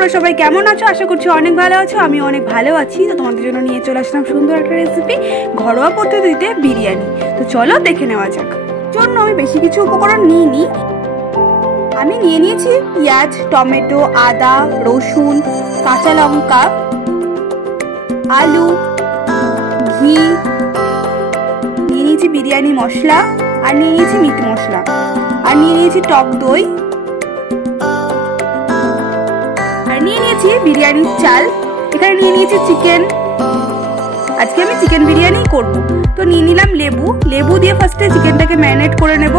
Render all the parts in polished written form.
তোমরা সবাই কেমন আছো? আশা করছি অনেক ভালো আছো। আমি অনেক ভালো আছি। তো তোমাদের জন্য নিয়ে চলে আসলাম সুন্দর একটা রেসিপি, ঘরোয়া পদ্ধতিতে বিরিয়ানি। তো চলো দেখে নেওয়া যাক। জন্য আমি বেশি কিছু উপকরণ নিইনি। আমি নিয়ে নিয়েছি পেঁয়াজ, টমেটো, আদা, রসুন, কাঁচা লঙ্কা, আলু, ঘি, নিয়ে নিয়েছি বিরিয়ানি মশলা, আর নিয়ে নিয়েছি মিট মশলা, আর নিয়ে নিয়েছি টক দই, আর নিয়ে নিয়েছি বিরিয়ানির চাল। এখানে নিয়ে নিয়েছি চিকেন। আজকে আমি চিকেন বিরিয়ানি করব। তো নিয়ে নিলাম লেবু। লেবু দিয়ে ফার্স্টে চিকেনটাকে ম্যারিনেট করে নেব।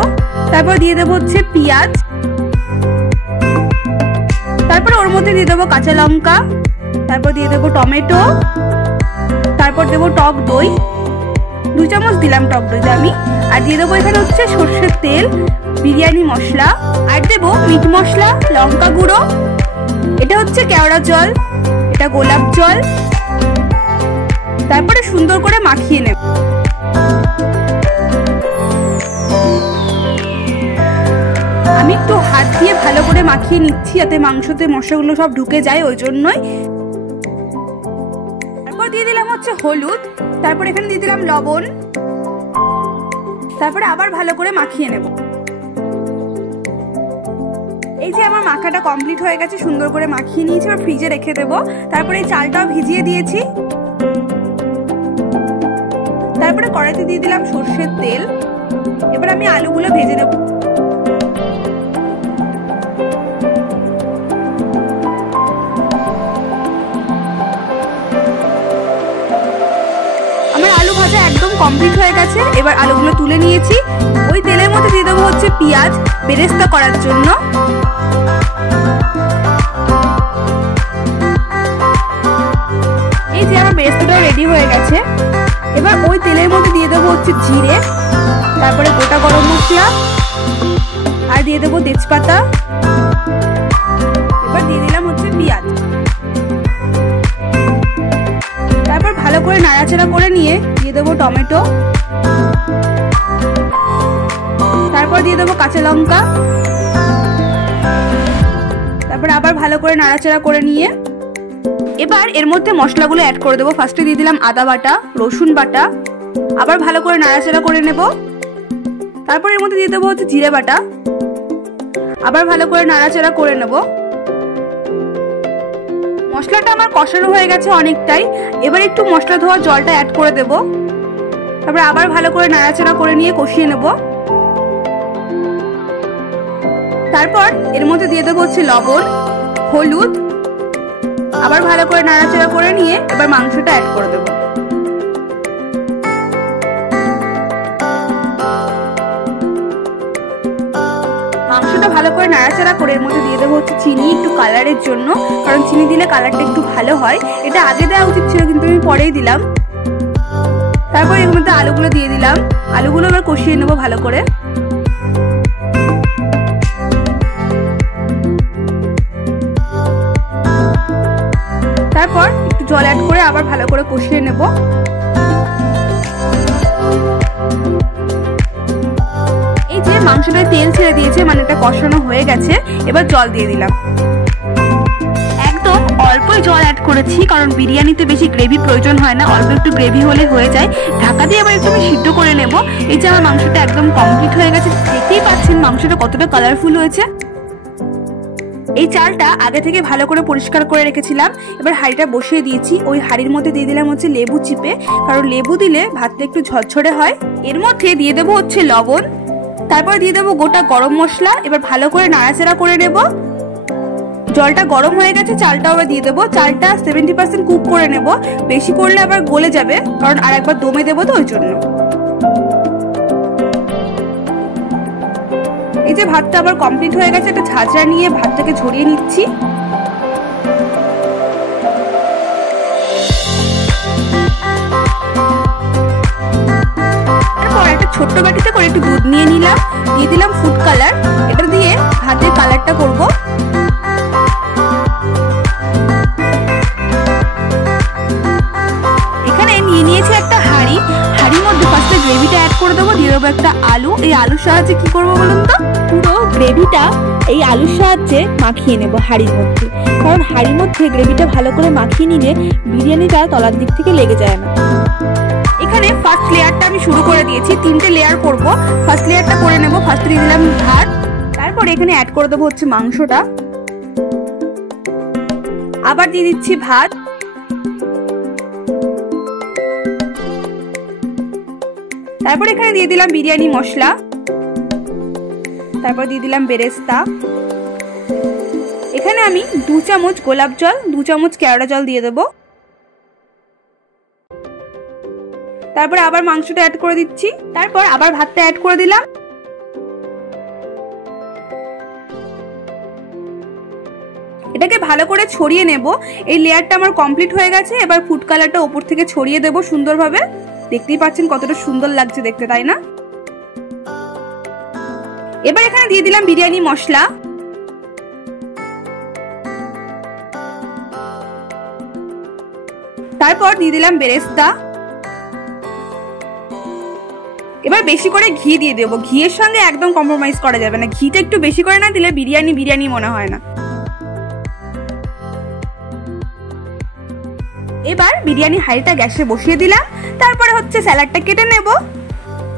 তারপর দিয়ে দেবো হচ্ছে পেঁয়াজ, তারপর ওর মধ্যে দিয়ে দেবো কাঁচা লঙ্কা, তারপর দিয়ে দেবো টমেটো, তারপর দেবো টক দই, 2 চামচ দিলাম টক দইটা আমি। আর দিয়ে দেবো এখানে হচ্ছে সর্ষের তেল, বিরিয়ানি মশলা, আর দেবো মিট মশলা, লঙ্কা গুঁড়ো, এটা হচ্ছে কেওড়া জল, এটা গোলাপ জল। তারপরে সুন্দর করে মাখিয়ে নেব। আমি একটু হাত দিয়ে ভালো করে মাখিয়ে নিচ্ছি যাতে মাংসতে মশলাগুলো সব ঢুকে যায়, ওই জন্যই। তারপর দিয়ে দিলাম হচ্ছে হলুদ, তারপর এখানে দিয়ে দিলাম লবণ, তারপরে আবার ভালো করে মাখিয়ে নেব। এই যে আমার মাখাটা কমপ্লিট হয়ে গেছে, সুন্দর করে মাখিয়ে নিয়েছি, আর ফ্রিজে রেখে দেবো। তারপরে এই চালটাও ভিজিয়ে দিয়েছি। তারপরে কড়াইতে দিয়ে দিলাম সর্ষের তেল। এবার আমি আলুগুলো ভেজে নেব। আমার আলু ভাজা একদম কমপ্লিট হয়ে গেছে। এবার আলুগুলো তুলে নিয়েছি। ওই তেলের মধ্যে দিয়ে দেবো হচ্ছে পেঁয়াজ বেরেস্তা করার জন্য। এই যে আমার বেরেস্তাটাও রেডি হয়ে গেছে। এবার ওই তেলের মধ্যে দিয়ে দেবো হচ্ছে জিরে, তারপরে গোটা গরম মশলা, আর দিয়ে দেবো তেজপাতা। এবার দিয়ে দিলাম হচ্ছে পেঁয়াজ। তারপর ভালো করে নাড়াচাড়া করে নিয়ে দিয়ে দেবো টমেটো, তারপর দিয়ে দেবো কাঁচা লঙ্কা, তারপর আবার ভালো করে নাড়াচাড়া করে নিয়ে এবার এর মধ্যে মশলাগুলো অ্যাড করে দেবো। ফার্স্টে দিয়ে দিলাম আদা বাটা, রসুন বাটা, আবার ভালো করে নাড়াচাড়া করে নেব। তারপর এর মধ্যে দিয়ে দেবো হচ্ছে জিরে বাটা, আবার ভালো করে নাড়াচাড়া করে নেব। মশলাটা আমার কষানো হয়ে গেছে অনেকটাই। এবার একটু মশলা ধোয়া জলটা অ্যাড করে দেব। তারপর আবার ভালো করে নাড়াচাড়া করে নিয়ে কষিয়ে নেব। তারপর এর মধ্যে দিয়ে দেবো হচ্ছে লবণ, হলুদ, আবার ভালো করে নাড়াচাড়া করে নিয়ে এবার মাংসটা অ্যাড করে দেব। মাংসটা ভালো করে নাড়াচাড়া করে এর মধ্যে দিয়ে দেবো হচ্ছে চিনি, একটু কালারের জন্য, কারণ চিনি দিলে কালারটা একটু ভালো হয়। এটা আগে দেওয়া উচিত ছিল, কিন্তু আমি পরেই দিলাম। তারপর এর মধ্যে আলুগুলো দিয়ে দিলাম। আলুগুলো এবার কষিয়ে নেবো ভালো করে। তারপর একটু জল অ্যাড করে আবার ভালো করে কষিয়ে নেব। এই যে মাংসটায় তেল ছেড়ে দিয়েছে, মানে এটা কষানো হয়ে গেছে। এবার জল দিয়ে দিলাম। একদম অল্পই জল অ্যাড করেছি, কারণ বিরিয়ানিতে বেশি গ্রেভি প্রয়োজন হয় না, অল্প একটু গ্রেভি হলে হয়ে যায়। ঢাকা দিয়ে আবার একটু আমি সিদ্ধ করে নেব। এই যে আমার মাংসটা একদম কমপ্লিট হয়ে গেছে। দেখতেই পাচ্ছেন মাংসটা কতটা কালারফুল হয়েছে। এই চালটা আগে থেকে ভালো করে পরিষ্কার করে রেখেছিলাম। এবার হাঁড়িটা বসিয়ে দিয়েছি। ওই হাঁড়ির মধ্যে দিয়ে দিলাম হচ্ছে লেবু চিপে, কারণ লেবু দিলে ভাতটা একটু ঝরঝরে হয়। এর মধ্যে দিয়ে দেবো হচ্ছে লবণ, তারপর দিয়ে দেবো গোটা গরম মশলা। এবার ভালো করে নাড়াচাড়া করে নেব। জলটা গরম হয়ে গেছে, চালটাও আবার দিয়ে দেবো। চালটা 70% কুক করে নেব, বেশি করলে আবার গলে যাবে, কারণ আর একবার দমে দেবো, তো ওই জন্য। এই যে ভাতটা আবার কমপ্লিট হয়ে গেছে। একটা ঝাঁঝরা নিয়ে ভাতটাকে ঝরিয়ে নিচ্ছি। তারপর একটা ছোট্ট বাটিতে করে একটু দুধ নিয়ে নিলাম, দিয়ে দিলাম ফুড কালার। এটা দিয়ে ভাতের কালারটা করব। এখানে নিয়ে নিয়েছি একটা হাঁড়ি। হাঁড়ির মধ্যে ফার্স্টে গ্রেভিটা অ্যাড করে দেবো, দিয়ে দেবো একটা আলু। এই আলুর সাহায্যে কি করবো বলুন তো, পুরো গ্রেভিটা এই আলুর সাহায্যে মাখিয়ে নেব হাঁড়ির মধ্যে। কারণ হাঁড়ির মধ্যে গ্রেভিটা ভালো করে মাখিয়ে নিলে বিরিয়ানিটা তলার দিক থেকে লেগে যায় না। এখানে ফার্স্ট লেয়ারটা আমি শুরু করে দিয়েছি, 3টে লেয়ার করব। ফার্স্ট লেয়ারটা করে নেব। ফার্স্ট দিয়ে দিলাম ভাত, তারপর এখানে অ্যাড করে দেবো হচ্ছে মাংসটা, আবার দিয়ে দিচ্ছি ভাত, তারপর এখানে দিয়ে দিলাম বিরিয়ানি মশলা, তারপর দিয়ে দিলাম বেরেস্তা। এখানে আমি 2 চামচ গোলাপ জল, 2 চামচ কেওড়া জল দিয়ে দেবো। তারপর আবার মাংসটা অ্যাড করে দিচ্ছি, তারপর আবার ভাতটা অ্যাড করে দিলাম। এটাকে ভালো করে ছড়িয়ে নেব। এই লেয়ারটা আমার কমপ্লিট হয়ে গেছে। এবার ফুড কালারটা উপর থেকে ছড়িয়ে দেব সুন্দরভাবে। দেখতেই পাচ্ছেন কতটা সুন্দর লাগছে দেখতে, তাই না? এবার এখানে দিয়ে দিলাম বিরিয়ানি মশলা, তারপর দিয়ে দিলাম বেরেস্তা। এবার বেশি করে ঘি দিয়ে দেবো। ঘিয়ের সঙ্গে একদম কম্প্রোমাইজ করা যাবে না। ঘিটা একটু বেশি করে না দিলে বিরিয়ানি বিরিয়ানি মনে হয় না। এবার বিরিয়ানি হাঁড়িটা গ্যাসে বসিয়ে দিলাম। তারপরে হচ্ছে স্যালাডটা কেটে নেব।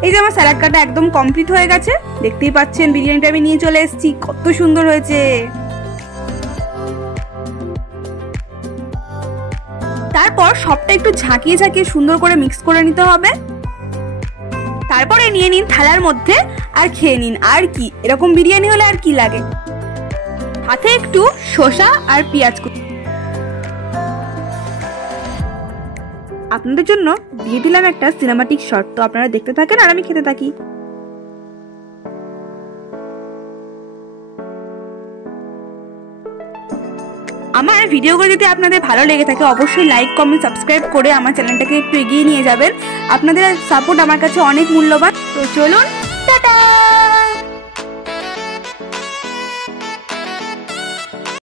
এই যে আমার স্যালাড কাটা একদম কমপ্লিট হয়ে গেছে। দেখতেই পাচ্ছেন বিরিয়ানিটা আমি নিয়ে চলে এসেছি, কত সুন্দর হয়েছে। তারপর সবটা একটু ঝাঁকিয়ে ঝাঁকিয়ে সুন্দর করে মিক্স করে নিতে হবে। তারপরে নিয়ে নিন থালার মধ্যে আর খেয়ে নিন। আর কি, এরকম বিরিয়ানি হলে আর কি লাগে। হাতে একটু শসা আর পেঁয়াজ কুচি। আপনাদের জন্য দিয়ে দিলাম একটা সিনেমাটিক শট। তো আপনারা দেখতে থাকেন আর আমি খেতে থাকি। আমার ভিডিওগুলো যদি আপনাদের ভালো লেগে থাকে অবশ্যই লাইক কমেন্ট সাবস্ক্রাইব করে আমার চ্যানেলটাকে একটু এগিয়ে নিয়ে যাবেন। আপনাদের সাপোর্ট আমার কাছে অনেক মূল্যবান। তো চলুন, টাটা।